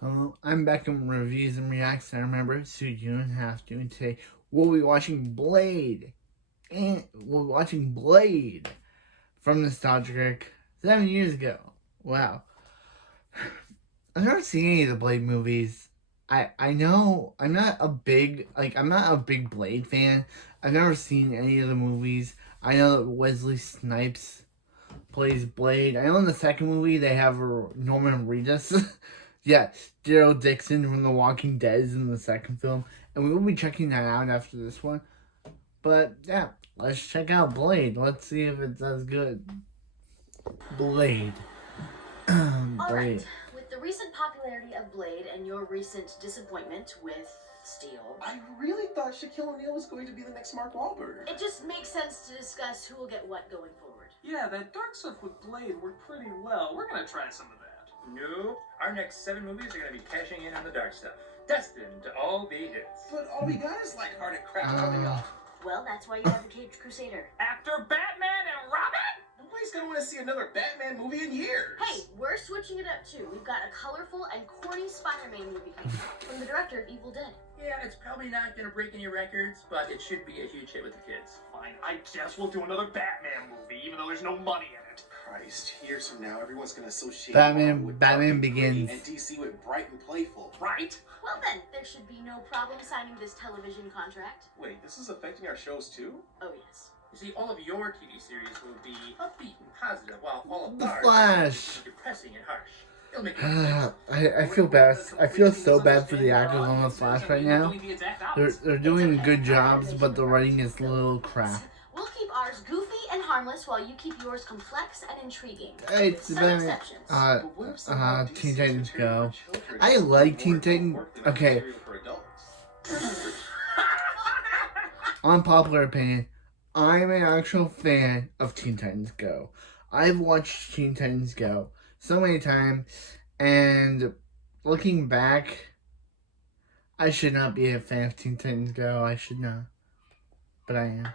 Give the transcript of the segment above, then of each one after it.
Hello, I'm back on Reviews and Reacts. I remember, so you don't have to. And today we'll be watching Blade. And we'll be watching Blade from Nostalgic 7 years ago. Wow. I've never seen any of the Blade movies. I know I'm not a big Blade fan. I've never seen any of the movies. I know that Wesley Snipes plays Blade. I know in the second movie they have Norman Reedus. Yeah, Daryl Dixon from The Walking Dead is in the second film, and we will be checking that out after this one. But yeah, let's check out Blade. Let's see if it's as good. Blade. Alright, with the recent popularity of Blade and your recent disappointment with Steel, I really thought Shaquille O'Neal was going to be the next Mark Wahlberg. it just makes sense to discuss who will get what going forward. Yeah, that dark stuff with Blade worked pretty well. We're gonna try some of that. Nope. Our next 7 movies are going to be cashing in on the dark stuff. Destined to all be hits. But all we got is lighthearted crap coming up. Well, that's why you have the Caped Crusader. After Batman and Robin? Nobody's gonna want to see another Batman movie in years. Hey, we're switching it up too. We've got a colorful and corny Spider-Man movie coming out from the director of Evil Dead. Yeah, it's probably not going to break any records, but it should be a huge hit with the kids. Fine, I guess we'll do another Batman movie, even though there's no money in it. Christ, years from now, everyone's gonna associate Batman- Marvel with Batman dark and Begins. gritty and DC with bright and playful. Right? Well then, there should be no problem signing this television contract. Wait, this is affecting our shows too? Oh yes. You see, all of your TV series will be upbeat and positive, while all of The ours Flash. will be depressing and harsh. It'll make you I feel bad. I feel so bad for the actors on the Flash right now. They're doing good jobs, but the writing is a little crap. We'll keep ours goofy and harmless while you keep yours complex and intriguing. Hey, with it's some Batman. exceptions. But what if somehow DC Teen is Titans material Go. for children I and like more Teen Titans. work than Okay. material for adults? Unpopular opinion, I'm an actual fan of Teen Titans Go. I've watched Teen Titans Go so many times, and looking back, I should not be a fan of Teen Titans Go. I should not. But I am.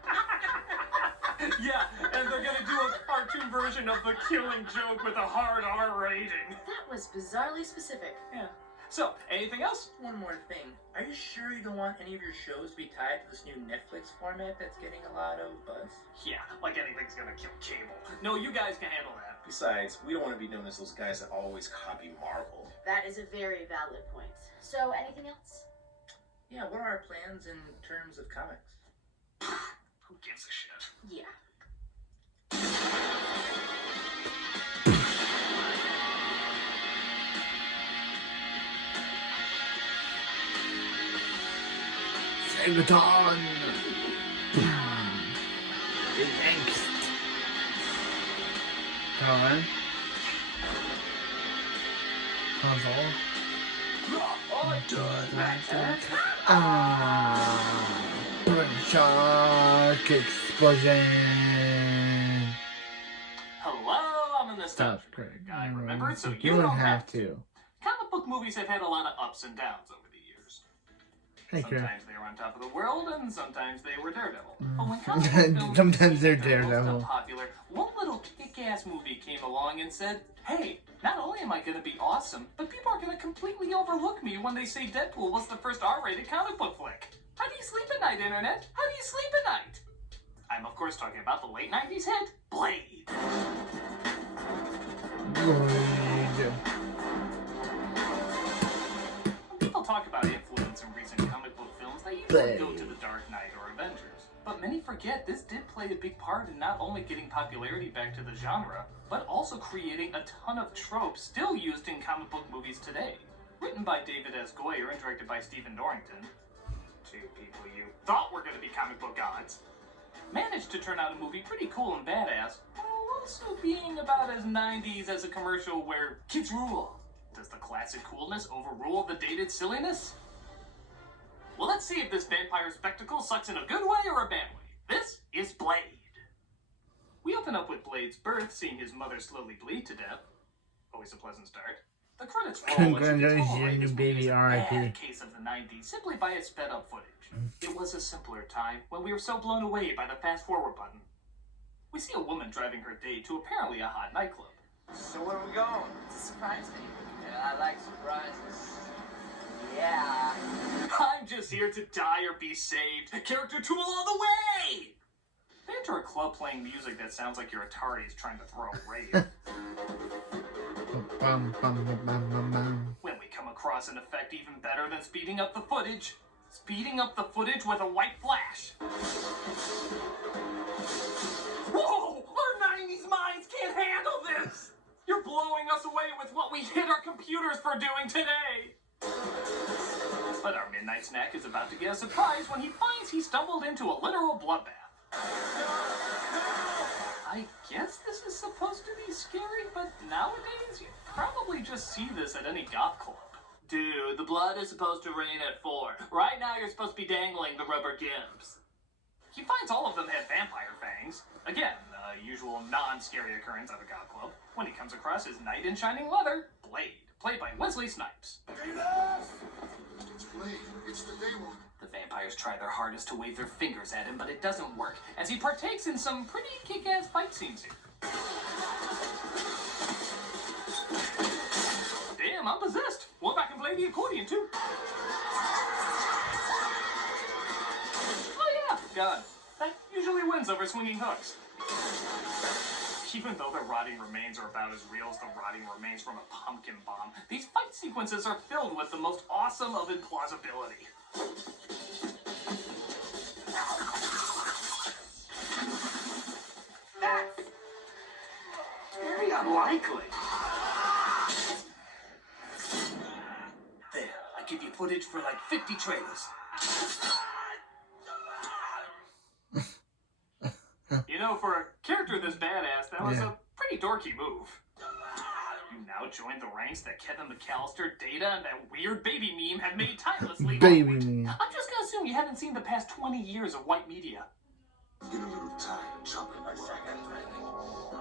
Yeah, and they're gonna do a cartoon version of the Killing Joke with a hard R rating. That was bizarrely specific. Yeah. So, anything else? one more thing. Are you sure you don't want any of your shows to be tied to this new Netflix format that's getting a lot of buzz? Yeah, like anything's gonna kill cable. No, you guys can handle that. Besides, we don't want to be known as those guys that always copy Marvel. That is a very valid point. So, anything else? Yeah, what are our plans in terms of comics? Who gives a shit? Yeah. Sabaton! The angst. Alright. Console. Shark explosion. Hello, I'm in the Stop. stuff. I remember it, so You you don't have to. Comic book movies have had a lot of ups and downs over the years. Hey, Kurt. Sometimes they were on top of the world, and sometimes they were Daredevil. Mm. But when comic book films Sometimes they're became most Daredevil. unpopular, one little kick-ass movie came along and said, "Hey, not only am I going to be awesome, but people are going to completely overlook me when they say Deadpool was the first R-rated comic book flick. How do you sleep at night, Internet? How do you sleep at night?" I'm, of course, talking about the late 90s hit, Blade. Blade. When people talk about influence in recent comic book films, they usually Blade. go to The Dark Knight or Avengers. But many forget this did play a big part in not only getting popularity back to the genre, but also creating a ton of tropes still used in comic book movies today. Written by David S. Goyer and directed by Stephen Dorrington, two people you thought were going to be comic book gods, managed to turn out a movie pretty cool and badass, while also being about as 90s as a commercial where kids rule. Does the classic coolness overrule the dated silliness? Well, let's see if this vampire spectacle sucks in a good way or a bad way. This is Blade. We open up with Blade's birth, seeing his mother slowly bleed to death. Always a pleasant start. The credits roll. Congratulations, your new baby, R.I.P. Case of the 90s, simply by its sped up footage. It was a simpler time when we were so blown away by the fast forward button. We see a woman driving her date to apparently a hot nightclub. So where are we going? It's a surprise, baby. I like surprises. Yeah. I'm just here to die or be saved. Character tool all the way! They enter a club playing music that sounds like your Atari is trying to throw a rave. Bum, bum, bum, bum, bum, bum. When we come across an effect even better than speeding up the footage. Speeding up the footage with a white flash. Whoa! Our 90s minds can't handle this! You're blowing us away with what we hit our computers for doing today! But our midnight snack is about to get a surprise when he finds he stumbled into a literal bloodbath. I guess this is supposed to be scary, but nowadays you probably just see this at any goth club. Dude, the blood is supposed to rain at 4. Right now you're supposed to be dangling the rubber gimps. He finds all of them have vampire fangs. Again, a usual non-scary occurrence at a goth club. When he comes across his knight in shining leather, Blade, played by Wesley Snipes. It's Blade. It's the day one. The vampires try their hardest to wave their fingers at him, but it doesn't work, as he partakes in some pretty kick-ass fight scenes here. Damn, I'm possessed. What if I can play the accordion too? Oh yeah, God. That usually wins over swinging hooks. Even though the rotting remains are about as real as the rotting remains from a pumpkin bomb, these fight sequences are filled with the most awesome of implausibility. That's very unlikely. There, I give you footage for like 50 trailers. You know, for a character this badass, that was a pretty dorky move. You now join the ranks that Kevin McAllister, Data, and that weird baby meme have made timelessly Baby awkward. meme. I'm just gonna assume you haven't seen the past 20 years of white media. Get a little tired chopping my fire.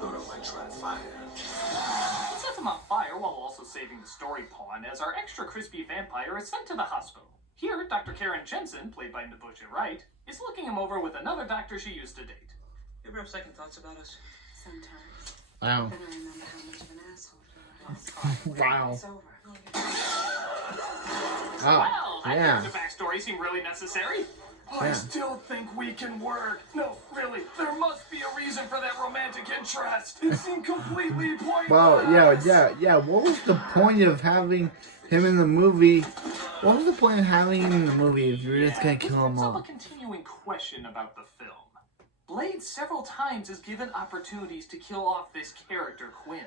Thought I might try fire. He sets him on fire while also saving the story pawn as our extra crispy vampire is sent to the hospital. Here, Dr. Karen Jensen, played by Nabusha Wright, is looking him over with another doctor she used to date. You ever have second thoughts about us? Sometimes. Wow. Then I remember how much of an asshole you were. Wow. It's over. Oh, Well, that yeah. character backstory seemed really necessary. I Yeah. still think we can work. No, really, there must be a reason for that romantic interest. It seemed completely pointless. Well, yeah. What was the point of having him in the movie? What was the point of having him in the movie if you're just gonna kill him This brings up all? a continuing question about the film. Blade several times is given opportunities to kill off this character, Quinn.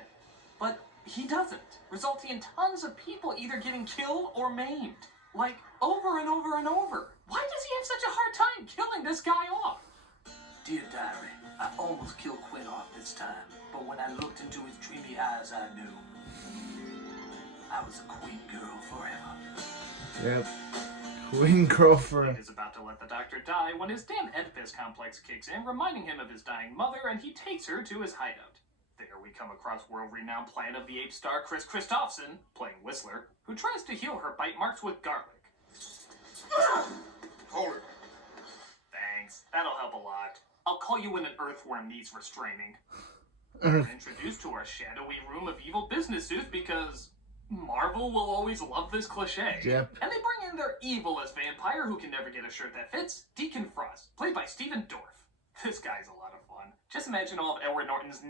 But he doesn't, resulting in tons of people either getting killed or maimed. Like, over and over and over. Why does he have such a hard time killing this guy off? Dear Diary, I almost killed Quinn off this time, but when I looked into his dreamy eyes, I knew I was a queen girl forever. Yep. Queen girlfriend. Blade is about to let the doctor die when his damn Oedipus complex kicks in, reminding him of his dying mother, and he takes her to his hideout. There we come across world-renowned Planet of the Apes star Chris Christopherson, playing Whistler, who tries to heal her bite marks with garlic. Hold it. Thanks, that'll help a lot. I'll call you when an earthworm needs restraining. We're introduced to our shadowy room of evil business suits because Marvel will always love this cliche. Yep. And they bring in their evilest vampire who can never get a shirt that fits, Deacon Frost, played by Stephen Dorff. This guy's a lot of fun. Just imagine all of Edward Norton's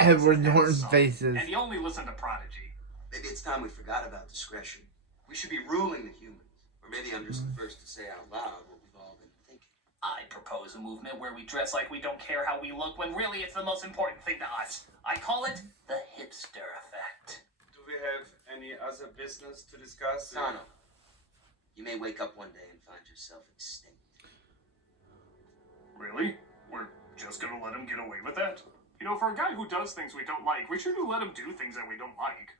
Edward Norton's faces. And he only listened to Prodigy. Maybe it's time we forgot about discretion. We should be ruling the humans. Or maybe I'm just the first to say out loud what we've all been thinking. I propose a movement where we dress like we don't care how we look when really it's the most important thing to us. I call it the hipster effect. Do we have any other business to discuss? Sano, you may wake up one day and find yourself extinct. Really? We're just gonna let him get away with that? You know, for a guy who does things we don't like, we should let him do things that we don't like.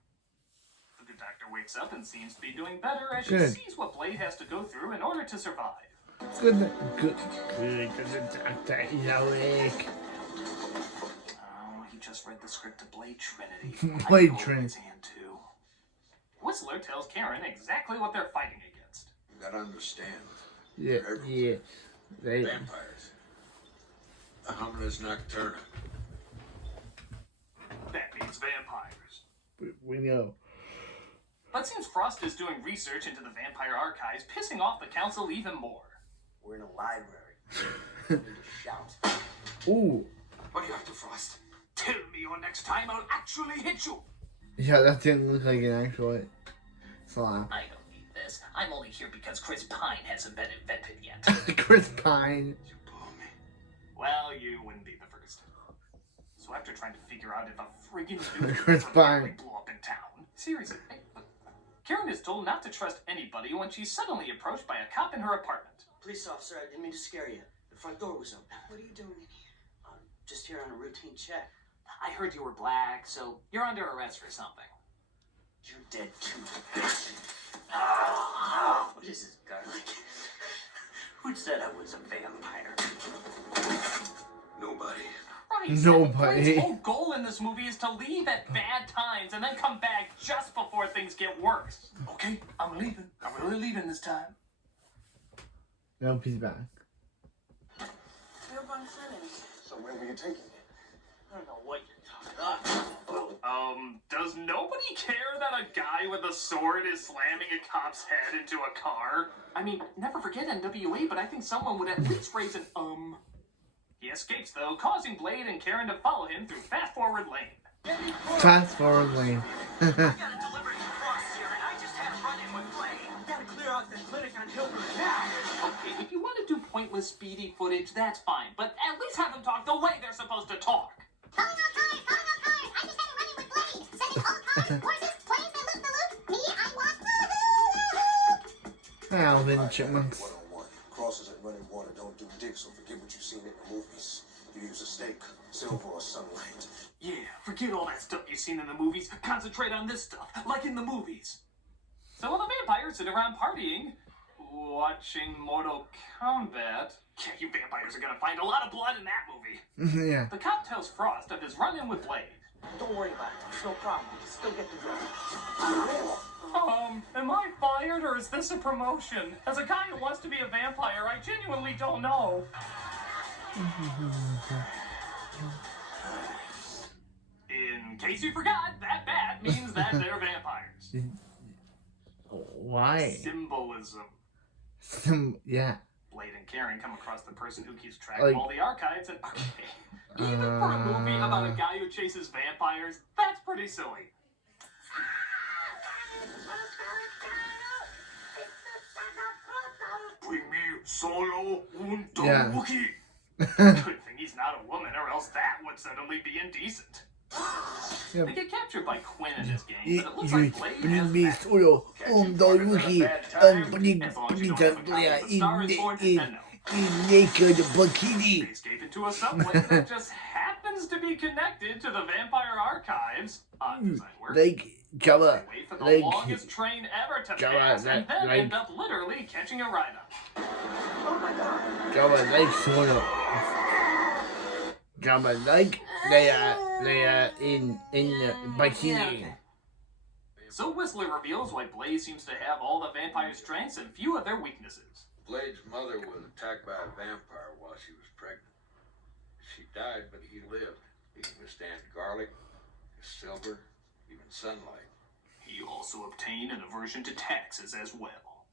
The good doctor wakes up and seems to be doing better as she Good. sees what Blade has to go through in order to survive. Good doctor is awake. Oh, he just read the script of Blade Trinity. Blade I can hold Trinity. his hand too. Whistler tells Karen exactly what they're fighting against. You gotta understand. Yeah. They, Vampires. The Hominis Nocturna. That means vampires. we know. But seems Frost is doing research into the vampire archives, pissing off the council even more. We're in a library. We need to shout. Ooh. What do you have to, Frost? Tell me your next time I'll actually hit you. Yeah, that didn't look like an actual slap. I don't need this. I'm only here because Chris Pine hasn't been invented yet. Chris Pine. You pull me. Well, you wouldn't be the first. So after trying to figure out if a friggin' nuclear Chris family Pine. blew up in town, seriously, Karen is told not to trust anybody when she's suddenly approached by a cop in her apartment. Police officer, I didn't mean to scare you. The front door was open. What are you doing in here? I'm just here on a routine check. I heard you were black, so you're under arrest for something. You're dead too, bitch. What is this, garlic? Who said I was a vampire? Nobody. Right. Nobody. Blade's whole goal in this movie is to leave at bad times and then come back just before things get worse. Okay, I'm leaving. I'm really leaving this time. Nope, he's back. You're going to Flynn. So where were you taking me? I don't know what you're talking about. Does nobody care that a guy with a sword is slamming a cop's head into a car? I mean, never forget NWA, but I think someone would at least raise an He escapes, though, causing Blade and Karen to follow him through Fast Forward Lane. Fast forward lane. I got a delivery to Frost here, and I just had a run-in with Blade. Gotta clear out the clinic on Hilbert now. Okay, if you want to do pointless speedy footage, that's fine, but at least have them talk the way they're supposed to talk. Calling all cars, calling all cars. I just had a run-in with Blade. Sending all cars, horses, planes, and loop-the-loop. Me, I want the loop. Alvin Chipmunks. One-on-one. Crosses and running water don't do dick, so forget what you've seen in the movies. You use a steak, silver, or sunlight. Yeah, forget all that stuff you've seen in the movies. Concentrate on this stuff, like in the movies. So while the vampires sit around partying, watching Mortal Kombat, yeah, you vampires are gonna find a lot of blood in that movie. Yeah. The cop tells Frost of his run-in with Blade. Don't worry about it. It's no problem. Still get the job. Am I fired or is this a promotion? As a guy who wants to be a vampire, I genuinely don't know. In case you forgot, that bat means that they're vampires. Why? Symbolism. Yeah. Blade and Karen come across the person who keeps track Like- of all the archives and okay. Even for a movie about a guy who chases vampires, that's pretty silly. Bring me solo un Yeah. Wookie. Good thing he's not a woman, or else that would suddenly be indecent. Yeah. They get captured by Quinn in this game, You but it looks like Blade bring has me back. solo Catch un you dos cornered at a wiki bad time, bring as long as you me don't have a copy of A Star is Born, and no. in naked They bikini. escape into a subway that just happens to be connected to the vampire archives. Design work. Like Jabba, They wait for the like longest train ever to Jabba, pass, and that- then like- end up literally catching a ride up. Jabba, like solo. Jabba, like they are in the bikini. So Whistler reveals why Blaze seems to have all the vampire strengths and few of their weaknesses. Blade's mother was attacked by a vampire while she was pregnant. She died, but he lived. He can withstand garlic, silver, even sunlight. He also obtained an aversion to taxes as well.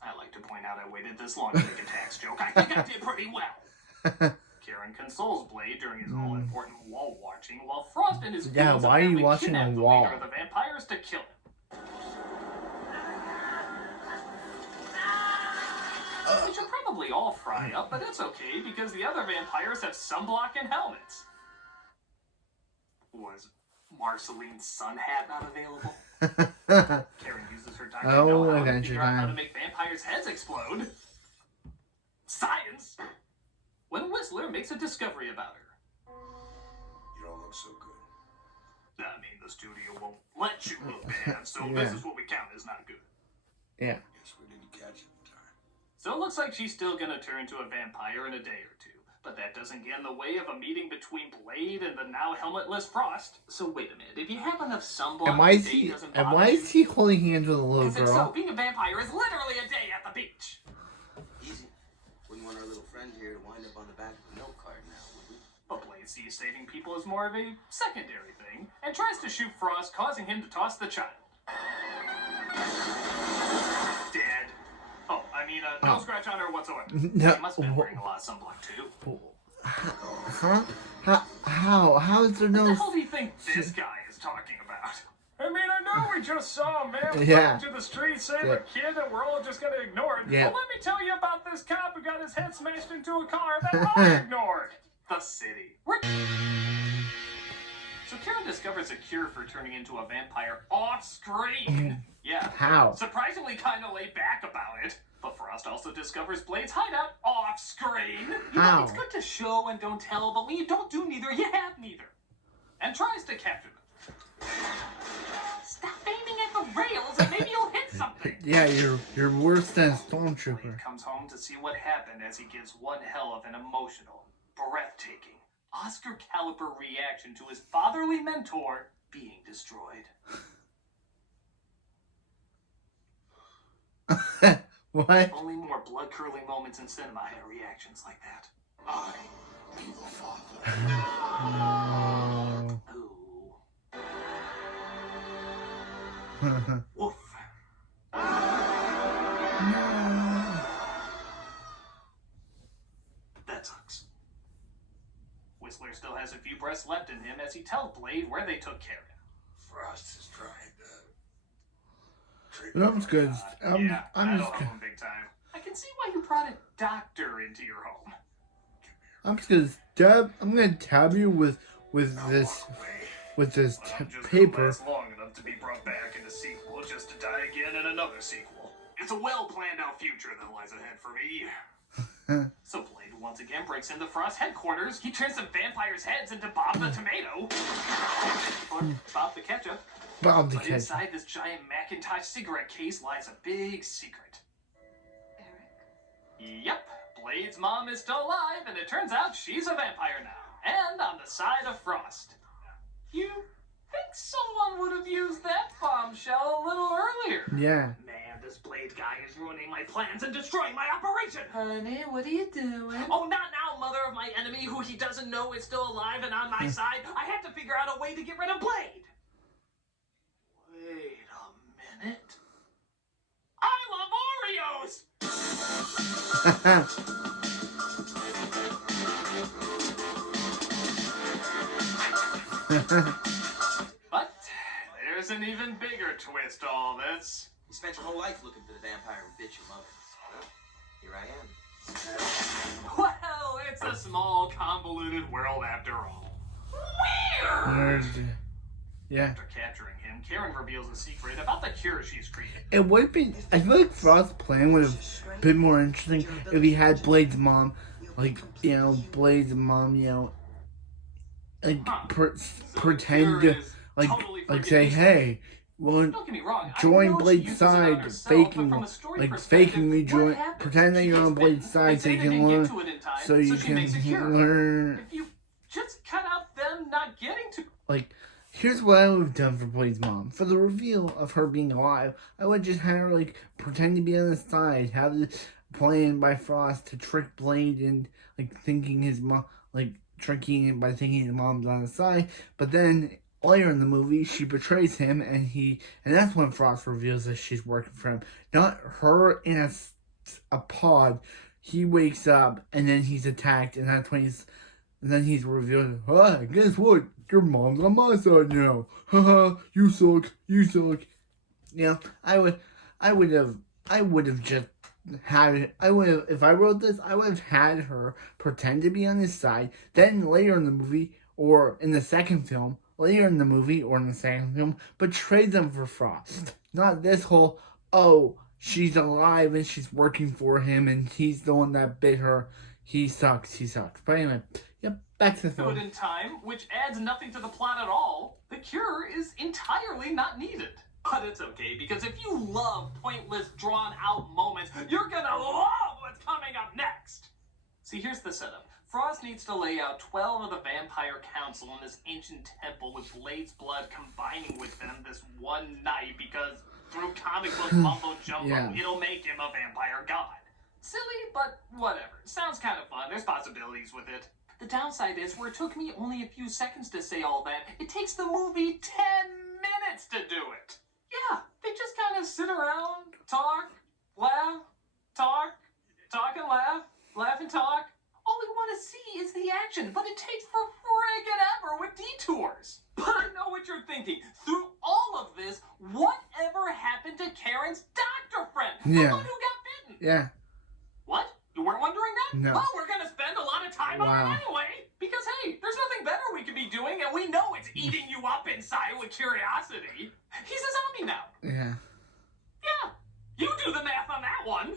I like to point out I waited this long to make a tax joke. I think I did pretty well. Karen consoles Blade during his all-important wall watching, while Frost and his Yeah, goons why are you apparently watching kidnap a the wall? leader of the vampires to kill him. They should probably all fry up, but that's okay because the other vampires have sunblock and helmets. Was Marceline's sun hat not available? Karen uses her time to Oh, know how to Adventure figure out how to Time. make vampires' heads explode. Science! When Whistler makes a discovery about her. You don't look so good. I mean, the studio won't let you look bad, so Yeah. this is what we count as not good. Yeah. Guess we didn't catch it in time. So it looks like she's still gonna turn into a vampire in a day or two. But that doesn't get in the way of a meeting between Blade and the now helmetless Frost. So wait a minute, if you have enough sunblock, And why the is day he? doesn't And bother why you? is he holding hands with a little Because if so, girl? being a vampire is literally a day at the beach. Easy. Wouldn't want our little friend here to wind up on the back of a milk cart now, would we? But Blade sees saving people as more of a secondary thing, and tries to shoot Frost, causing him to toss the child. Dead. Oh, I mean, no scratch on her whatsoever. No. She must have been wearing a lot of sunblock, too. Huh? How is there What the no... hell do you think this guy is talking about? I mean, I know we just saw a man Yeah. to the street save Yeah. a kid and we're all just gonna ignore it. Yeah. Well, let me tell you about this cop who got his head smashed into a car that I ignored. The city. So Karen discovers a cure for turning into a vampire off screen. Yeah. How? Surprisingly kind of laid back about it. But Frost also discovers Blade's hideout off screen. You know, How? it's good to show and don't tell, but when you don't do neither, you have neither. And tries to capture them. Stop aiming at the rails and maybe you'll hit something. Yeah, you're worse than a Blade stormtrooper. comes home to see what happened as he gives one hell of an emotional, breathtaking, Oscar caliber reaction to his fatherly mentor being destroyed. What? Only more blood-curdling moments in cinema had reactions like that. I am the father. Ooh. No. Woof. That sucks. Whistler still has a few breaths left in him as he tells Blade where they took Karen. Frost is trying to... No, I'm just good. Yeah, I'm that'll just help good. him big time. I can see why you brought a doctor into your home. I'm just gonna stab. I'm gonna tab you with this I'm just paper. gonna last long enough to be brought back in a sequel just to die again in another sequel. It's a well-planned out future that lies ahead for me. So Blade once again breaks into Frost headquarters. He turns some vampires' heads into Bob the Tomato. Or Bob the Ketchup. Bob the But Ketchup. inside this giant Macintosh cigarette case lies a big secret. Eric? Yep, Blade's mom is still alive, and it turns out she's a vampire now. And on the side of Frost. You think someone would have used that bombshell a little earlier? Yeah. Man, this Blade guy is ruining my plans and destroying my operation! Honey, what are you doing? Oh, not now, mother of my enemy who he doesn't know is still alive and on my side. I have to figure out a way to get rid of Blade. Wait a minute. I love Oreos! But there's an even bigger twist to all this. You spent your whole life looking for the vampire who bit your mother. Well, here I am. Well, it's a small, convoluted world after all. Nerd. Yeah. After capturing him, Karen reveals a secret about the cure she's created. It would be. I feel like Frost's plan would have been more interesting if he had Blade's mom, like, you know, Blade's mom, you know, like pretend to, like, say, hey, well, Don't get me wrong, I join know she Blade's uses it on side, herself, faking, but from a story like, perspective, faking me what join, happened? pretend that She you're gets on Blade's bitten, side and so you Zeta can didn't learn, get to it in time, so you she can makes a cure. learn. If you just cut out them not getting to... Like, here's what I would have done for Blade's mom. For the reveal of her being alive, I would just have her, like, pretend to be on the side, have this plan by Frost to trick Blade and, like, thinking his mom, like, tricking him by thinking his mom's on the side. But then, later in the movie, she betrays him, and that's when Frost reveals that she's working for him. Not her in a pod. He wakes up, and then he's attacked, and that's when he's revealed, guess what? Your mom's on my side now. Haha, you suck. Yeah, I would have just had it. If I wrote this, I would have had her pretend to be on his side. Then later in the movie, or in the second film, betray them for Frost. Not this whole, oh, she's alive and she's working for him and he's the one that bit her. He sucks. But anyway, yep, back to the Do film. it in time, which adds nothing to the plot at all. The cure is entirely not needed. But it's okay, because if you love pointless, drawn-out moments, you're gonna love what's coming up next! See, here's the setup. Frost needs to lay out 12 of the Vampire Council in this ancient temple with Blade's blood combining with them this one night, because through comic book mumbo-jumbo, Yeah. it'll make him a vampire god. Silly, but whatever. Sounds kind of fun. There's possibilities with it. The downside is, where it took me only a few seconds to say all that, it takes the movie 10 minutes to do it. Yeah, they just kind of sit around, talk, laugh, talk and laugh, laugh and talk. All we want to see is the action, but it takes for friggin' ever with detours. But I know what you're thinking. Through all of this, whatever happened to Karen's doctor friend? The one who got bitten? Yeah. What? You weren't wondering that? No. Well, we're gonna spend a lot of time on it anyway. Because, hey, there's nothing better we could be doing, and we know it's eating you up inside with curiosity. He's a zombie now. Yeah. Yeah, you do the math on that one.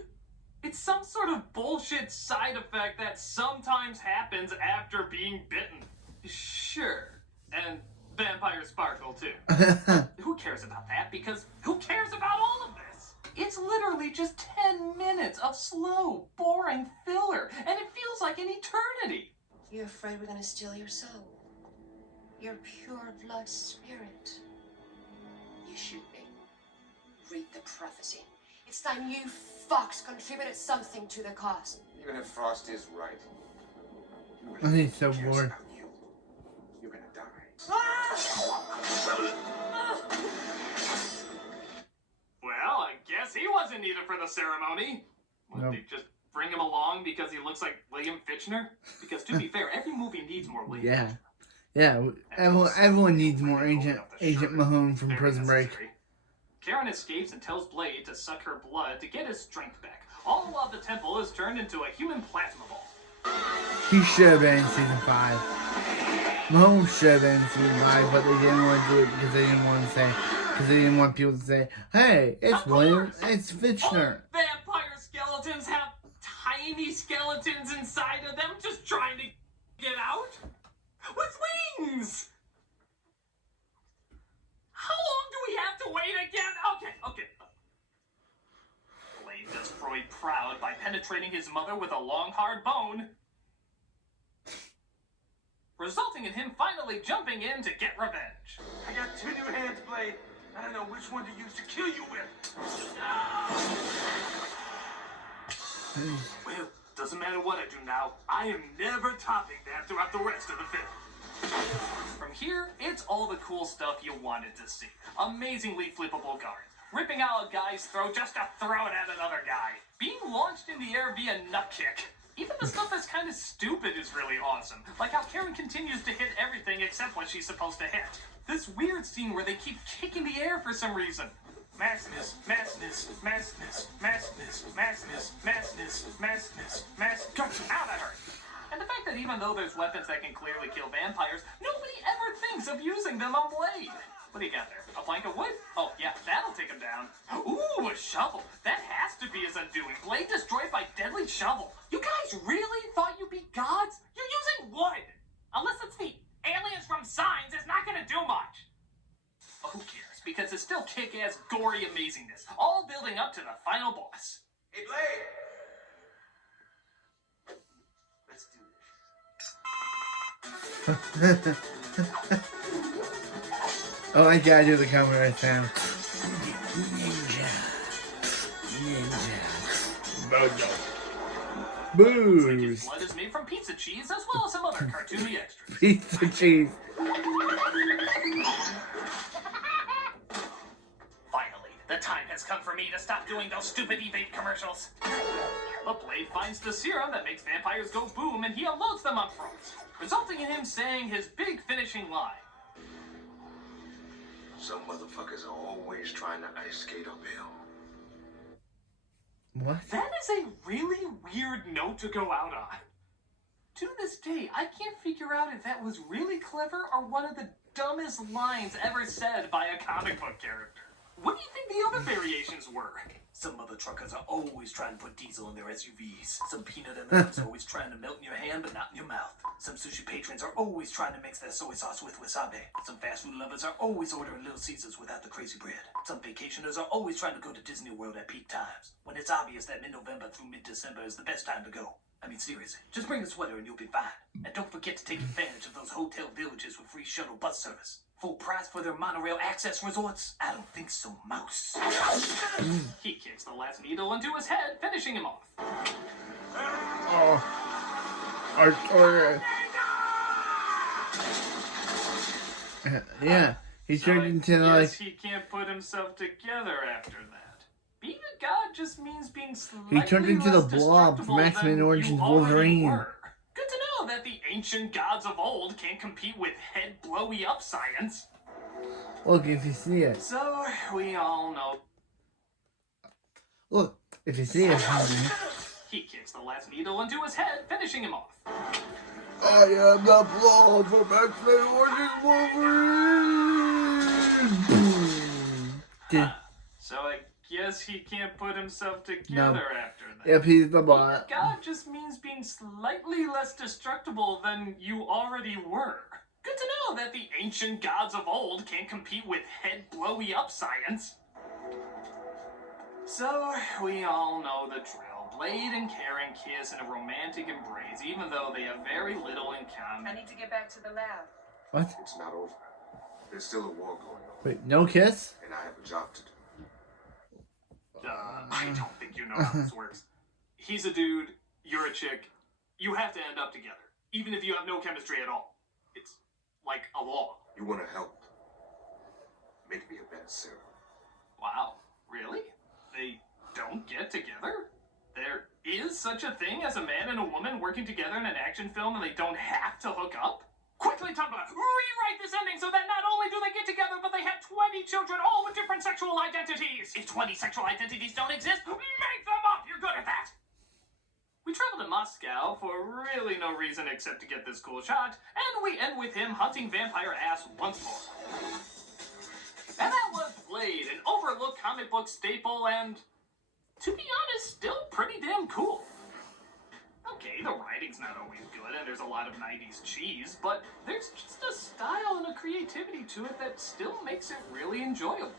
It's some sort of bullshit side effect that sometimes happens after being bitten. Sure. And vampires sparkle too. Who cares about that? Because who cares about all of this? It's literally just 10 minutes of slow, boring filler, and it feels like an eternity. You're afraid we're gonna steal your soul? Your pure blood spirit. You should be. Read the prophecy. It's time you fucks contributed something to the cause. Even if Frost is right, I'm so bored. you're gonna die. Well, I guess he wasn't needed for the ceremony. Would they just bring him along because he looks like William Fichtner? Because to be fair, every movie needs more William Fichtner. Yeah, everyone needs more Agent Mahone from Prison Break. Karen escapes and tells Blade to suck her blood to get his strength back. All while the temple is turned into a human plasma ball. He should have been in season 5. Mahone should have been in season 5, but they didn't want to do it because they didn't want to say, because they didn't want people to say, hey, it's William, it's Fichtner. Vampire skeletons have tiny skeletons inside of them just trying to get out? With wings! How long do we have to wait again? Okay. Blade does Freud proud by penetrating his mother with a long, hard bone, resulting in him finally jumping in to get revenge. I got 2 new hands, Blade. I don't know which one to use to kill you with. Well, doesn't matter what I do now. I am never topping that throughout the rest of the film. From here, it's all the cool stuff you wanted to see. Amazingly flippable guards, ripping out a guy's throat just to throw it at another guy, being launched in the air via nut kick. Even the stuff that's kind of stupid is really awesome, like how Karen continues to hit everything except what she's supposed to hit. This weird scene where they keep kicking the air for some reason. Massness. Ow, that hurt. And the fact that even though there's weapons that can clearly kill vampires, nobody ever thinks of using them on Blade. What do you got there? A plank of wood? Oh, yeah, that'll take him down. Ooh, a shovel. That has to be his undoing. Blade destroyed by deadly shovel. You guys really thought you'd be gods? You're using wood. Unless it's the aliens from Signs, it's not gonna do much. But who cares? Because it's still kick-ass, gory amazingness, all building up to the final boss. Hey, Blade! Let's do this. Oh, I gotta do the copyright sound. Ninja. Booze. Blood is made from pizza cheese as well as some other cartoony extras. Pizza cheese. Finally, the time has come for me to stop doing those stupid e-vape commercials. But Blade finds the serum that makes vampires go boom and he unloads them on Frost, resulting in him saying his big finishing line. Some motherfuckers are always trying to ice skate uphill. What? That is a really weird note to go out on. To this day, I can't figure out if that was really clever or one of the dumbest lines ever said by a comic book character. What do you think the other variations were? Some other truckers are always trying to put diesel in their SUVs. Some peanut M&Ms are always trying to melt in your hand but not in your mouth. Some sushi patrons are always trying to mix their soy sauce with wasabi. Some fast food lovers are always ordering Little Caesars without the crazy bread. Some vacationers are always trying to go to Disney World at peak times, when it's obvious that mid-November through mid-December is the best time to go. I mean, seriously, just bring a sweater and you'll be fine. And don't forget to take advantage of those hotel villages with free shuttle bus service. Full price for their monorail access resorts? I don't think so, Mouse. He kicks the last needle into his head, finishing him off. Oh. Yeah, he turned into I like. guess he can't put himself together after that. God just means being slightly He turned into the less Blob destructible from X-Men than Origins you already Wolverine. were. Good to know that the ancient gods of old can't compete with head blowy up science. Look, if you see it. So, we all know. Look, if you see it, honey. He kicks the last needle into his head, finishing him off. I am the Blob from X-Men Origins Wolverine! So I guess he can't put himself together after that. Yep, he's the Blob. God just means being slightly less destructible than you already were. Good to know that the ancient gods of old can't compete with head blowy up science. So, we all know the drill. Blade and Karen kiss in a romantic embrace, even though they have very little in common. I need to get back to the lab. What? It's not over. There's still a war going on. Wait, no kiss? And I have a job to do. I don't think you know how this works. He's a dude, you're a chick. You have to end up together, even if you have no chemistry at all. It's like a law. You want to help? Make me a bestseller. Wow, really? They don't get together? There is such a thing as a man and a woman working together in an action film and they don't have to hook up? Quickly, Tumblr, rewrite this ending so that not only do they get together, but they have 20 children, all with different sexual identities! If 20 sexual identities don't exist, make them up! You're good at that! We travel to Moscow for really no reason except to get this cool shot, and we end with him hunting vampire ass once more. And that was Blade, an overlooked comic book staple and, to be honest, still pretty damn cool. Okay, the writing's not always good, and there's a lot of 90s cheese, but there's just a style and a creativity to it that still makes it really enjoyable.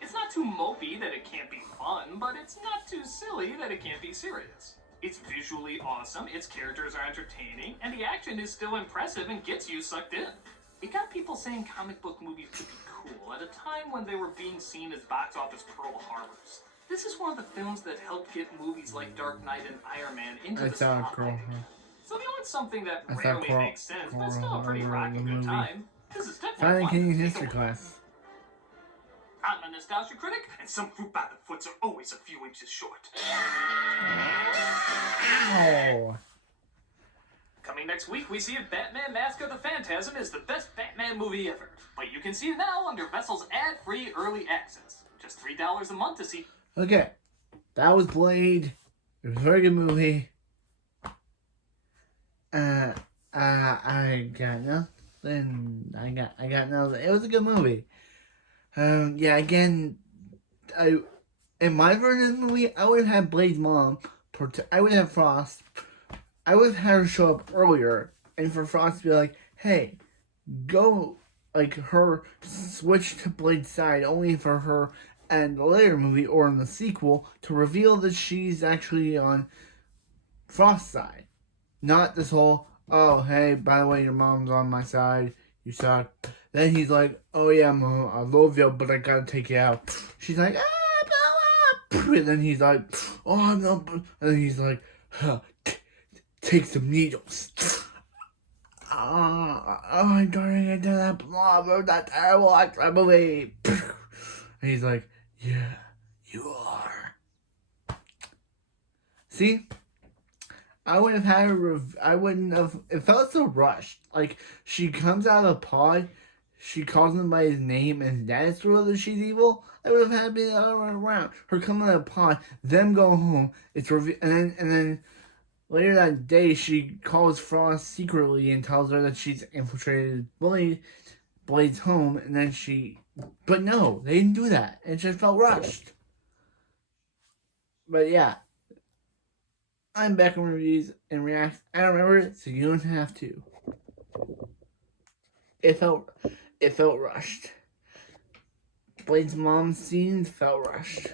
It's not too mopey that it can't be fun, but it's not too silly that it can't be serious. It's visually awesome, its characters are entertaining, and the action is still impressive and gets you sucked in. It got people saying comic book movies could be cool at a time when they were being seen as box office Pearl Harbors. This is one of the films that helped get movies like Dark Knight and Iron Man into the spotlight. So they want something that rarely makes sense, but still a pretty rocking good time. This is definitely King history class. I'm a nostalgia critic, and some fruit by the foots are always a few inches short. Ow! Coming next week, we see if Batman Mask of the Phantasm is the best Batman movie ever. But you can see it now under Vessel's ad-free early access. Just $3 a month to see. Okay, that was Blade. It was a very good movie. I got nothing. I got nothing. It was a good movie. Yeah, again, in my version of the movie, I would have had Blade's mom. I would have Frost. I would have had her show up earlier, and for Frost to be like, "Hey, go," like her switch to Blade's side, only for her and the later movie or in the sequel to reveal that she's actually on Frost's side, not this whole, "Oh, hey, by the way, your mom's on my side. You suck." Then he's like, "Oh yeah, Mom, I love you, but I gotta take you out." She's like, "Ah, blah, blah." And then he's like, "Oh, I'm not," and then he's like, "Take some needles." Oh, I'm going into that blob of that terrible X-Men movie. And he's like, "Yeah, you are." See? I wouldn't have had I wouldn't have. It felt so rushed. Like, she comes out of the pod, she calls him by his name, and that's whether she's evil. I would have had it all around. Her coming out of the pod, them go home. It's and then later that day, she calls Frost secretly and tells her that she's infiltrated Blade's home, and then but no, they didn't do that. It just felt rushed. But yeah. I'm back on reviews and reacts. I don't remember it, so you don't have to. It felt rushed. Blade's mom scene felt rushed.